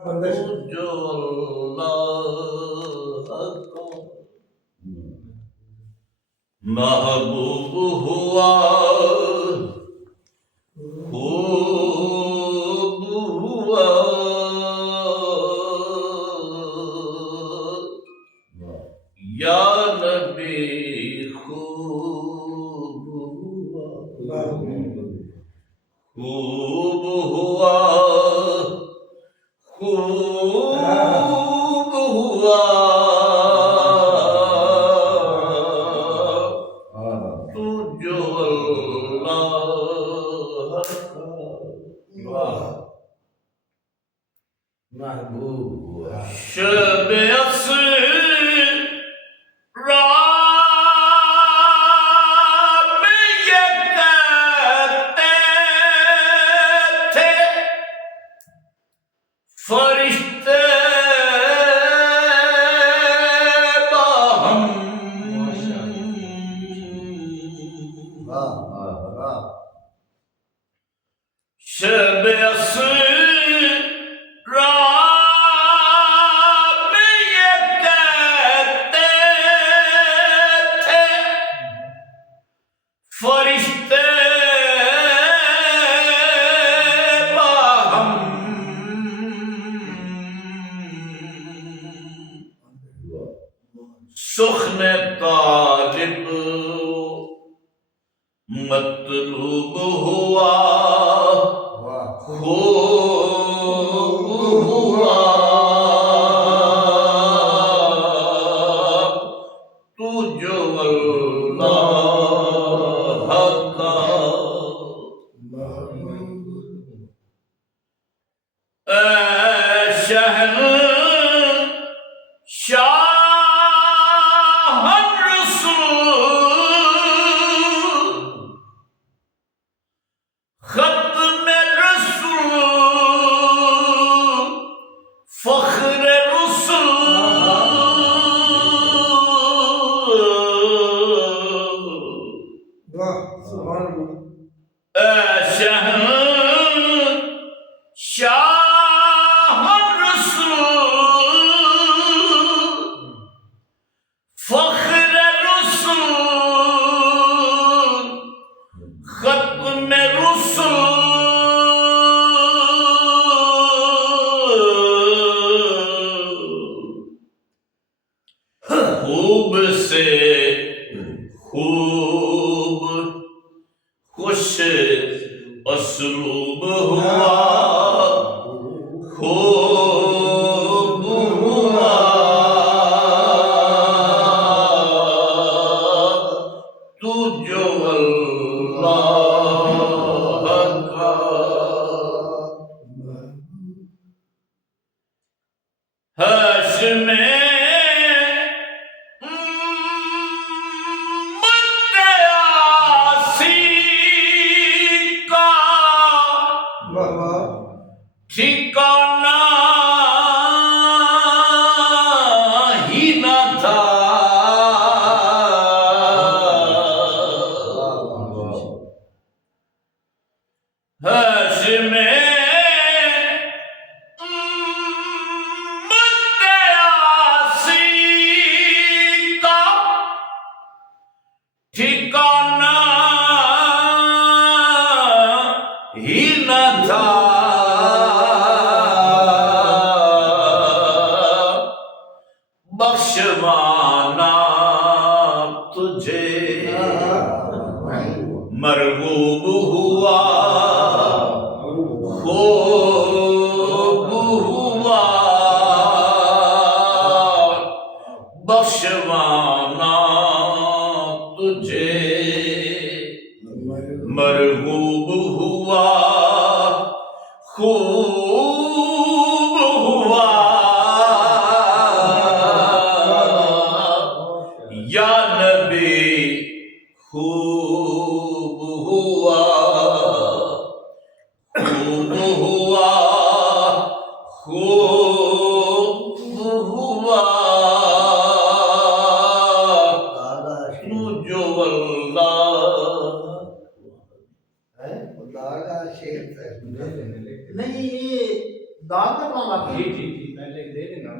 جو اللہ کا محبوب ہوا خوب ہوا یا نبی خوب ہوا خوب ہوا خوب ہوا تو جو اللہ کا محبوب ہوا شب فرشتے باہم شب اسرا میں یہ کہتے تھے فرشتے سخن طالب مطلوب ہوا خوب ہوا تو جو اللہ کا اے شہنشاہ ختم رسول فخر رسول اے شہنشاہ رسول فخر رسول ختم خوب سے خوب خوش اسلوب ہوا خوب ہوا تو جو اللہ کا ہاشم ٹھکانا ہی نہ تھا ہاشم متعاصی کا ٹھکانا ہی نہ تھا بخشوانا تجھے مرغوب ہوا خوب ہوا بخشوانا تجھے مرغوب ہوا خوب ہوا یا نبی خوب ہوا خوب ہوا خوب ہوا تو جو اللہ نہیں یہ دال کا کام آپ ਜੀ ਪਹਿਲੇ ਦੇ ਦੇਣਾ